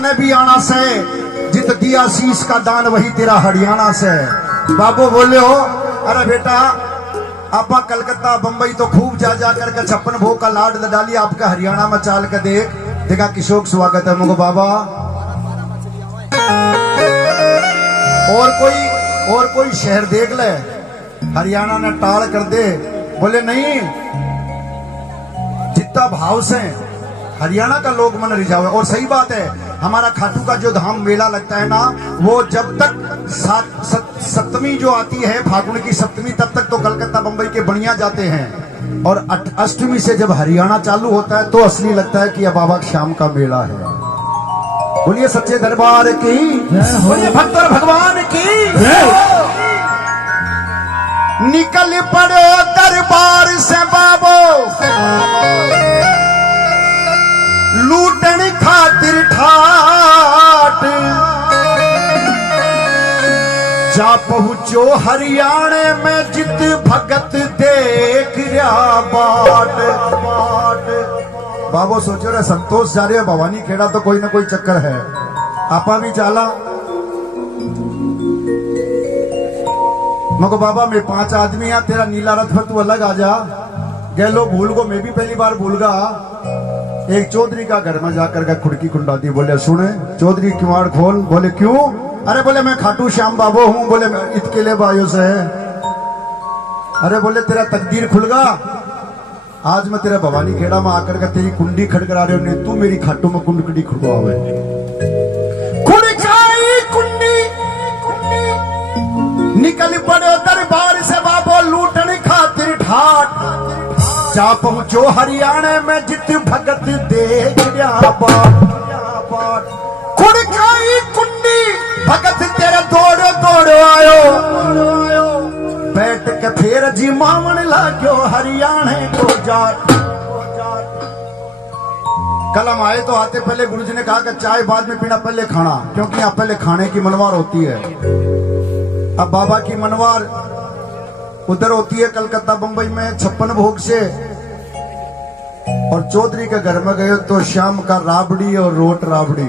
तने भी आना से, जित दिया शीश का दान वही तेरा हरियाणा से। बाबू बोले हो अरे बेटा आपा कलकत्ता बंबई तो खूब जा करके 56 भोग का लाड डाली, आपका हरियाणा में चाल के देखा किशोक स्वागत है मुझको बाबा। और कोई शहर देख ले, हरियाणा ने टाल कर दे। बोले नहीं, जितना भाव से हरियाणा का लोग मन रिझावे। और सही बात है, हमारा खाटू का जो धाम मेला लगता है ना, वो जब तक सप्तमी जो आती है, फागुन की सप्तमी, तब तक तो कलकत्ता बंबई के बढ़िया जाते हैं। और अष्टमी से जब हरियाणा चालू होता है तो असली लगता है कि अब बाबा श्याम का मेला है। बोलिए सच्चे दरबार की, बोलिए भक्त और भगवान की। निकल पड़ो दरबार से बाबो, लूटन खातिर ठाट, जा पहुंचो हरियाणे में जित भगत देख रहा बाट। बाबो सोचो रे, संतोष जा रहे हो भवानी खेड़ा तो कोई ना कोई चक्कर है, आपा भी चाला। मको बाबा मैं 5 आदमी है, तेरा नीला रथ पर तू अलग आ जा। गए लोग भूल को, मैं भी पहली बार भूल गया। एक चौधरी का घर में जाकर के खुड़की कुंडा दी। बोले सुने चौधरी किवाड़ खोल। बोले क्यों? अरे बोले मैं खाटू श्याम बाबू हूँ। बोले इसके लिए बायो से। अरे बोले तेरा तकदीर खुलगा, आज मैं तेरा भवानी खेड़ा में आकर के तेरी कुंडी खड़करा रहे हो, तू मेरी खाटू में कुंडी खुड़कवावे। निकल पड़ो दरबार से बाबो, लूटने खातिर ठाट, जा पहुंचो हरियाणा में जित भगत देख बाट। खुड़काई कुंडी भगत तेरे दौड़ो दौड़ो आयो, बैठ के फिर जी मामन लाग्यो हरियाणा को जाट। कलम आए तो आते पहले गुरुजी ने कहा कि चाय बाद में पीना, पहले खाना, क्योंकि यहाँ पहले खाने की मनवार होती है। अब बाबा की मनवार उधर होती है कलकत्ता बंबई में 56 भोग से। और चौधरी के घर में गए तो शाम का राबड़ी और रोट राबड़ी।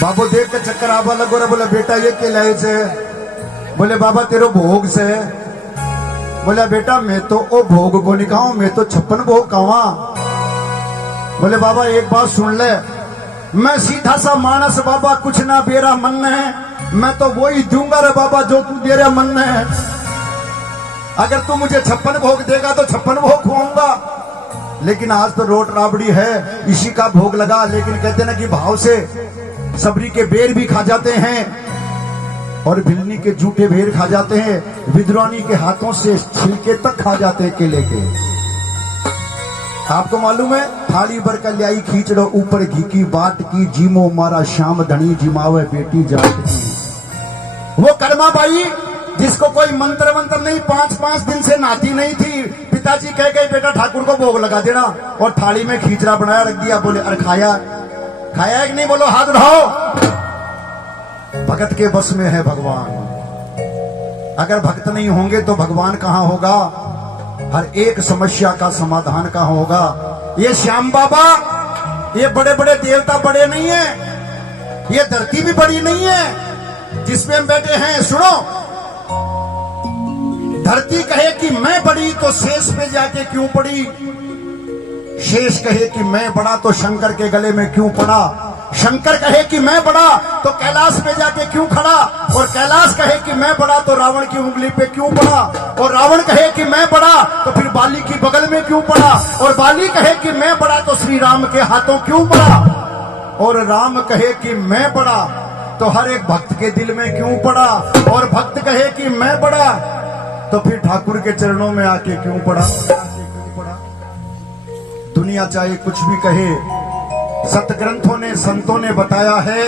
बाबू देख के चक्कर आवा लगो रे। बोले बेटा ये के लाए से? बोले बाबा तेरे भोग से। बोले बेटा मैं तो ओ भोग को नहीं खाऊं, मैं तो 56 भोग खावा। बोले बाबा एक बात सुन ले, मैं सीधा सा मानस बाबा, कुछ ना मेरा मन है, मैं तो वही दूंगा रे बाबा जो तू दे रहा मन है। अगर तू मुझे 56 भोग देगा तो 56 भोग खुआऊंगा, लेकिन आज तो रोट राबड़ी है, इसी का भोग लगा। लेकिन कहते ना कि भाव से सबरी के बेर भी खा जाते हैं और भिलनी के जूठे बेर खा जाते हैं, विद्रोही के हाथों से छिलके तक खा जाते हैं केले के। आपको मालूम है, थाली भर कर लाई खींचड़ो ऊपर घी की बाट की, जीमो मारा श्याम धनी जिमावे बेटी जाट की। वो कर्मा बाई जिसको कोई मंत्र नहीं, 5 दिन से नहाती नहीं थी, पिताजी कह गए बेटा ठाकुर को भोग लगा देना, और थाली में खींचड़ा बनाया रख दिया। बोले अरे खाया है कि नहीं? बोलो हाथ उठाओ। भगत के बस में है भगवान। अगर भक्त नहीं होंगे तो भगवान कहां होगा? हर एक समस्या का समाधान कहां होगा? ये श्याम बाबा, ये बड़े बड़े देवता बड़े नहीं है, ये धरती भी बड़ी नहीं है जिसमें हम बैठे हैं। सुनो, धरती कहे कि मैं बड़ी तो शेष पे जाके क्यों पड़ी? शेष कहे कि मैं बड़ा तो शंकर के गले में क्यों पड़ा? शंकर कहे कि मैं बड़ा तो कैलाश पे जाके क्यों खड़ा? और कैलाश कहे कि मैं बड़ा तो रावण की उंगली पे क्यों पड़ा? और रावण कहे कि मैं बड़ा तो फिर बाली की बगल में क्यों पड़ा? और बाली कहे कि मैं बड़ा तो श्री राम के हाथों क्यों पड़ा? और राम कहे कि मैं बड़ा तो हर एक भक्त के दिल में क्यों पड़ा? और भक्त कहे कि मैं बड़ा तो फिर ठाकुर के चरणों में आके क्यों पड़ा? दुनिया चाहे कुछ भी कहे, सतग्रंथों ने, संतों ने बताया है,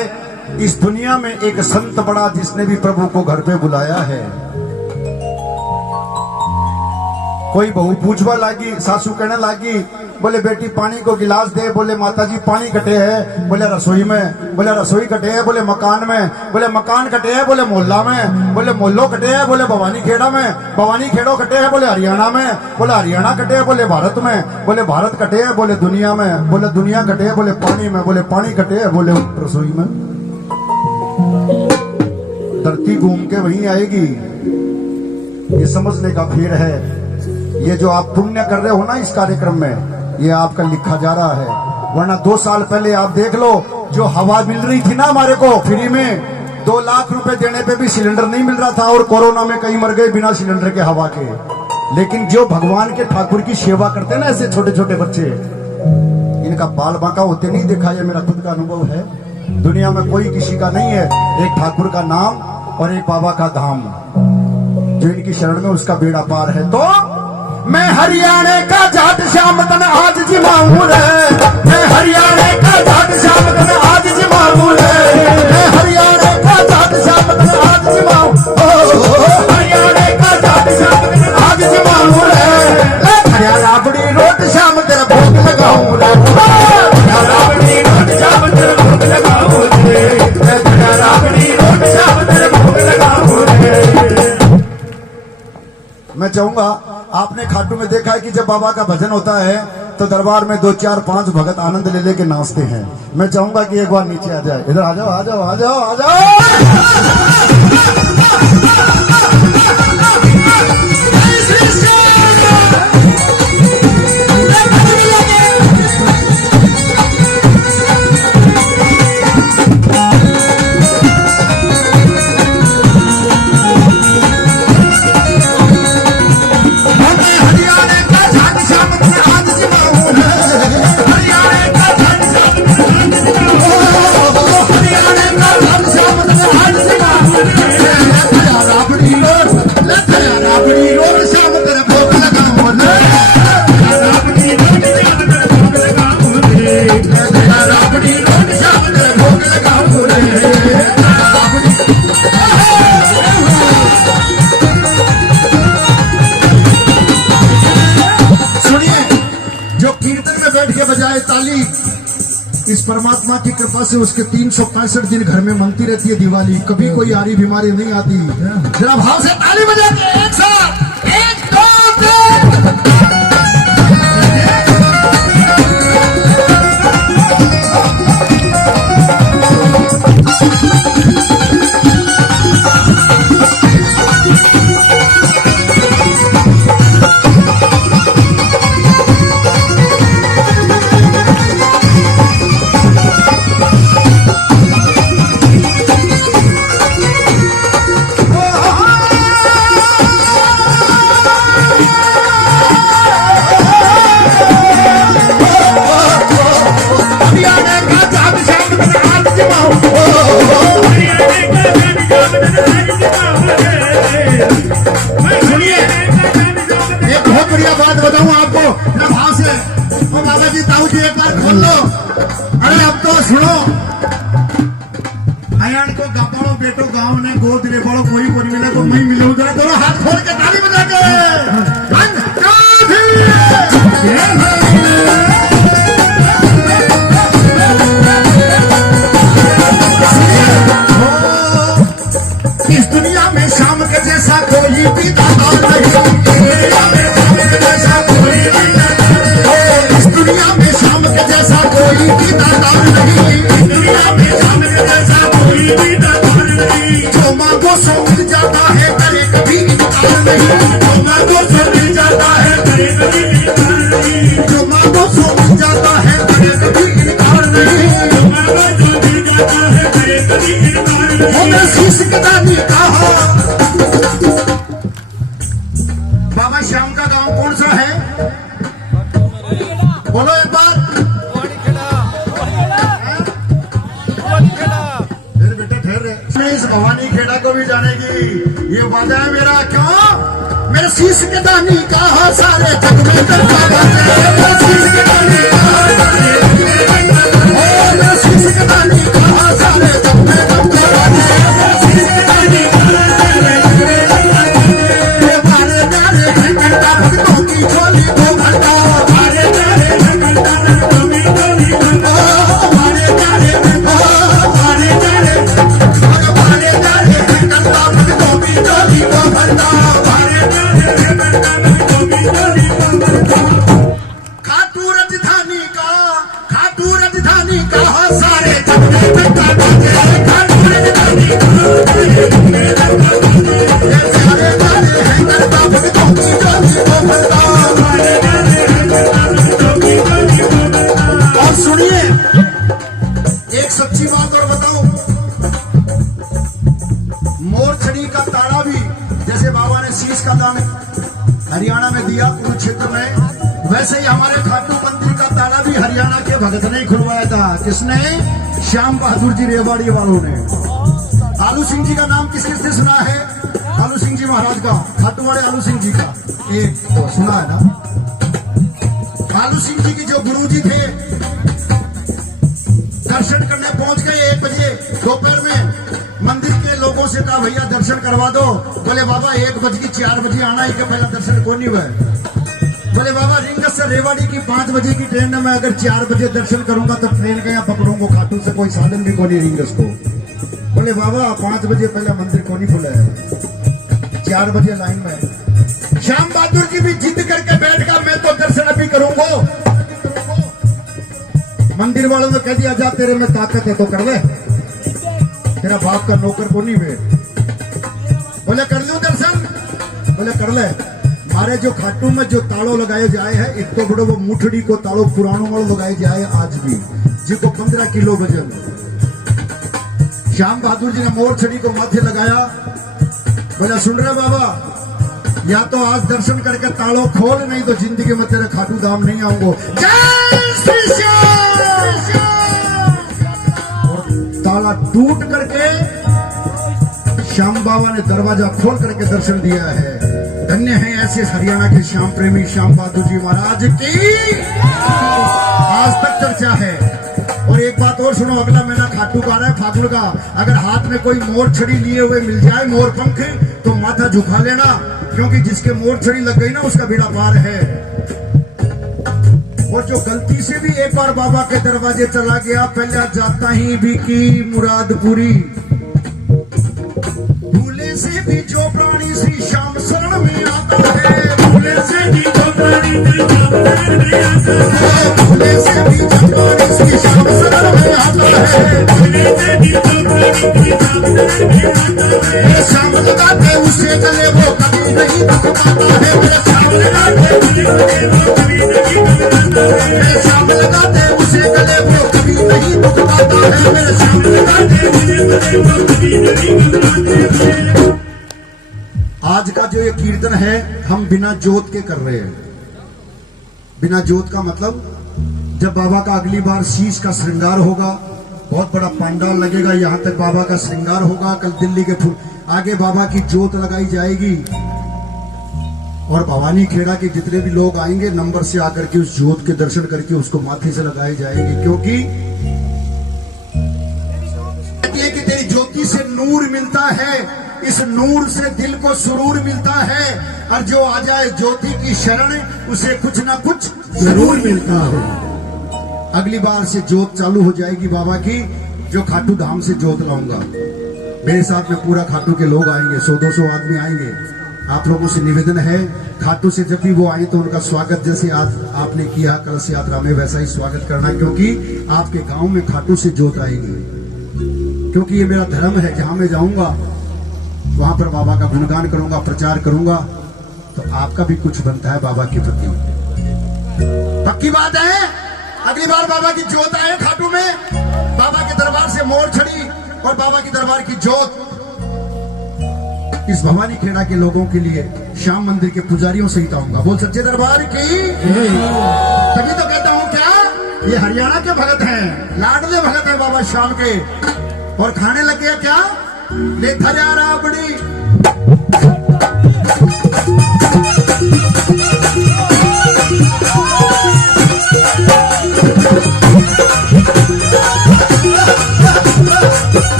इस दुनिया में एक संत बड़ा जिसने भी प्रभु को घर पे बुलाया है। कोई बहू पूछवा लागी, सासू कहने लागी, बोले बेटी पानी को गिलास दे, बोले माता जी पानी कटे है, बोले रसोई में, बोले रसोई कटे है, बोले मकान में, बोले मकान कटे है, बोले मोहल्ला में, बोले मोहल्लो कटे है, बोले भवानी खेड़ा में, भवानी खेड़ो कटे है, बोले हरियाणा में, बोले हरियाणा कटे है, बोले भारत में, बोले भारत कटे है, बोले दुनिया में, बोले दुनिया कटे है, बोले पानी में, बोले पानी कटे है, बोले रसोई में। धरती घूम के वहीं आएगी, ये समझने का फेर है। ये जो आप पुण्य कर रहे हो ना इस कार्यक्रम में, ये आपका लिखा जा रहा है। वरना 2 साल पहले आप देख लो, जो हवा मिल रही थी ना हमारे को फ्री में, 2 लाख रुपए देने पे भी सिलेंडर नहीं मिल रहा था, और कोरोना में कई मर गए बिना सिलेंडर के, हवा के। लेकिन जो भगवान के ठाकुर की सेवा करते हैं ना ऐसे छोटे छोटे बच्चे, इनका बाल बांका होते नहीं देखा, ये मेरा खुद का अनुभव है। दुनिया में कोई किसी का नहीं है, एक ठाकुर का नाम और एक बाबा का धाम, जो इनकी शरण में उसका बेड़ा पार है। तो मैं हरियाणा का जाट श्याम तन आज जिमाऊं रे, मैं हरियाणा का जाट श्याम तन आज जिमाऊं रे, मैं हरियाणा का जाट श्याम तन आज जिमाऊं, हरियाणा का जाट श्याम तन आज जिमाऊं रे, खड़िया राबड़ी रोट श्याम तेरा भोग लगाऊं रे, खड़िया राबड़ी रोट श्याम तेरा भोग लगाऊं रे, खड़िया राबड़ी रोट श्याम तेरा भोग लगाऊं रे। मैं चाहूंगा, आपने खाटू में देखा है कि जब बाबा का भजन होता है तो दरबार में 2 4 5 भगत आनंद ले लेके नाचते हैं। मैं चाहूंगा कि एक बार नीचे आ जाए, इधर आ जाओ आ जाओ आ जाओ आ जाओ। इस परमात्मा की कृपा से उसके 365 दिन घर में मनती रहती है दिवाली, कभी कोई आरी बीमारी नहीं आती। जरा भाव से ताली बजा के एक साथ, 1 2 3। बाबा श्याम का गांव कौन सा है? बोलो एक बार। फिर बेटा ठहर रहे, इस भवानी खेड़ा को भी जानेगी, ये वादा है मेरा। क्यों? मेरे शीश के दानी का सारे जग में करता मेरे शीश के दानी का सारे जग में, मेरे शीश के दानी का सारे जग में करता मेरे शीश के दानी का सारे जग में, ये मारे नारे घंटा भक्तों हाँ सारे जगने तक बाजे खाटू रे दानी सारे बाजे हैं करता भक्तों की गाली को भरता। और सुनिए एक सच्ची बात और बताऊं, मोरछड़ी का ताड़ा भी जैसे बाबा ने शीश का दान हरियाणा में दिया कुरुक्षेत्र में, वैसे ही हमारे खाटू मंदिर का ताला भी हरियाणा के भगत ने खुलवाया था। किसने? श्याम बहादुर जी रेवाड़ी वालों ने। आलू सिंह जी का नाम किस किसने सुना है? आलू सिंह जी महाराज का, खाटू वाले आलू सिंह जी का एक तो सुना है ना। आलू सिंह जी की जो गुरु जी थे दर्शन करने पहुंच गए 1 बजे दोपहर में, मंदिर के लोगों से कहा भैया दर्शन करवा दो। बोले बाबा 1:04 बजे आना ही, पहला दर्शन कौन नहीं हुआ। बोले बाबा रिंगस से रेवाड़ी की 5 बजे की ट्रेन में मैं अगर 4 बजे दर्शन करूंगा तो ट्रेन का यहाँ पकड़ूंगा, खाटू से कोई साधन भी कौन नहीं रिंगस को। बोले बाबा 5 बजे पहले मंदिर कौन नहीं खुला है, 4 बजे लाइन में। श्याम बहादुर जी भी जिद करके बैठ गया मैं तो दर्शन अभी करूंगा। मंदिर वालों ने कह दिया जा तेरे में ताकत है तो कर ले, तेरा बाप का नौकर को नहीं वे। बोले कर लूं दर्शन, बोले कर ले। हमारे जो खाटू में जो ताड़ो लगाए जाए है एक तो बड़ो वो मुठड़ी को ताड़ो पुरानों वालों लगाए जाए आज भी, जिसको 15 किलो वजन। श्याम बहादुर जी ने मोरछड़ी को माथे लगाया, बोला सुन रहे बाबा या तो आज दर्शन करके ताड़ो खोल, नहीं तो जिंदगी में तेरे खाटू धाम नहीं आऊंगा। जय श्री श्याम। और ताला टूट करके श्याम बाबा ने दरवाजा खोल करके दर्शन दिया है। धन्य है ऐसे हरियाणा के श्याम प्रेमी श्याम बहादुर जी महाराज की आज तक चर्चा है। और एक बात और सुनो, अगला महीना खाटू का आ रहा है फागुन का, अगर हाथ में कोई मोर छड़ी लिए हुए मिल जाए मोर पंख तो माथा झुका लेना, क्योंकि जिसके मोर छड़ी लग गई ना उसका बेड़ा पार है। और जो गलती से भी एक बार बाबा के दरवाजे चला गया, पहले जाता ही भी की मुराद पूरी। भूले से भी जो प्राणी श्री श्याम शरण में आता है, भूले से भी जो प्राणी श्री श्याम शरण में आता है, भूले से भी जो प्राणी श्री श्याम शरण में आता है, भूले से भी जो प्राणी श्री श्याम शरण में आता है। श्याम लगाते उसे गले वो कभी नहीं दुख पाता है, मेरे श्याम लगाते उसे गले वो कभी नहीं दुख पाता है, मेरे श्याम लगाते उसे गले वो कभी नहीं दुख पाता है, मेरे श्याम लगाते उसे गले वो कभी नहीं दुख पाता है। आज का जो ये कीर्तन है हम बिना जोत के कर रहे हैं। बिना जोत का मतलब जब बाबा का अगली बार शीश का श्रृंगार होगा, बहुत बड़ा पंडाल लगेगा, यहाँ तक बाबा का श्रृंगार होगा, कल दिल्ली के आगे बाबा की जोत लगाई जाएगी। और भवानी खेड़ा के जितने भी लोग आएंगे नंबर से आकर के उस जोत के दर्शन करके उसको माथे से लगाए जाएंगे, क्योंकि कि तेरी ज्योति से नूर मिलता है, इस नूर से दिल को सुरूर मिलता है, और जो आ जाए ज्योति की शरण उसे कुछ ना कुछ जरूर मिलता है। अगली बार से जोत चालू हो जाएगी बाबा की, जो खाटू धाम से जोत लाऊंगा। मेरे साथ में पूरा खाटू के लोग आएंगे, 100-200 आदमी आएंगे। आप लोगों से निवेदन है खाटू से जब भी वो आए तो उनका स्वागत जैसे आज आपने किया कलश यात्रा में वैसा ही स्वागत करना, क्योंकि आपके गांव में खाटू से जोत आएगी। क्योंकि ये मेरा धर्म है, जहां मैं जाऊंगा वहां पर बाबा का गुणगान करूंगा, प्रचार करूंगा, तो आपका भी कुछ बनता है बाबा के प्रति। पक्की बात है अगली बार बाबा की जोत आए खाटू में, बाबा के दरबार से मोर छड़ी और बाबा की दरबार की जोत इस भवानी खेड़ा के लोगों के लिए श्याम मंदिर के पुजारियों से ही आऊंगा। बोल सच्चे दरबार की। तभी तो कहता हूं क्या ये हरियाणा के भगत हैं, लाडले भगत हैं बाबा श्याम के। और खाने लगे क्या ले थजा राबड़ी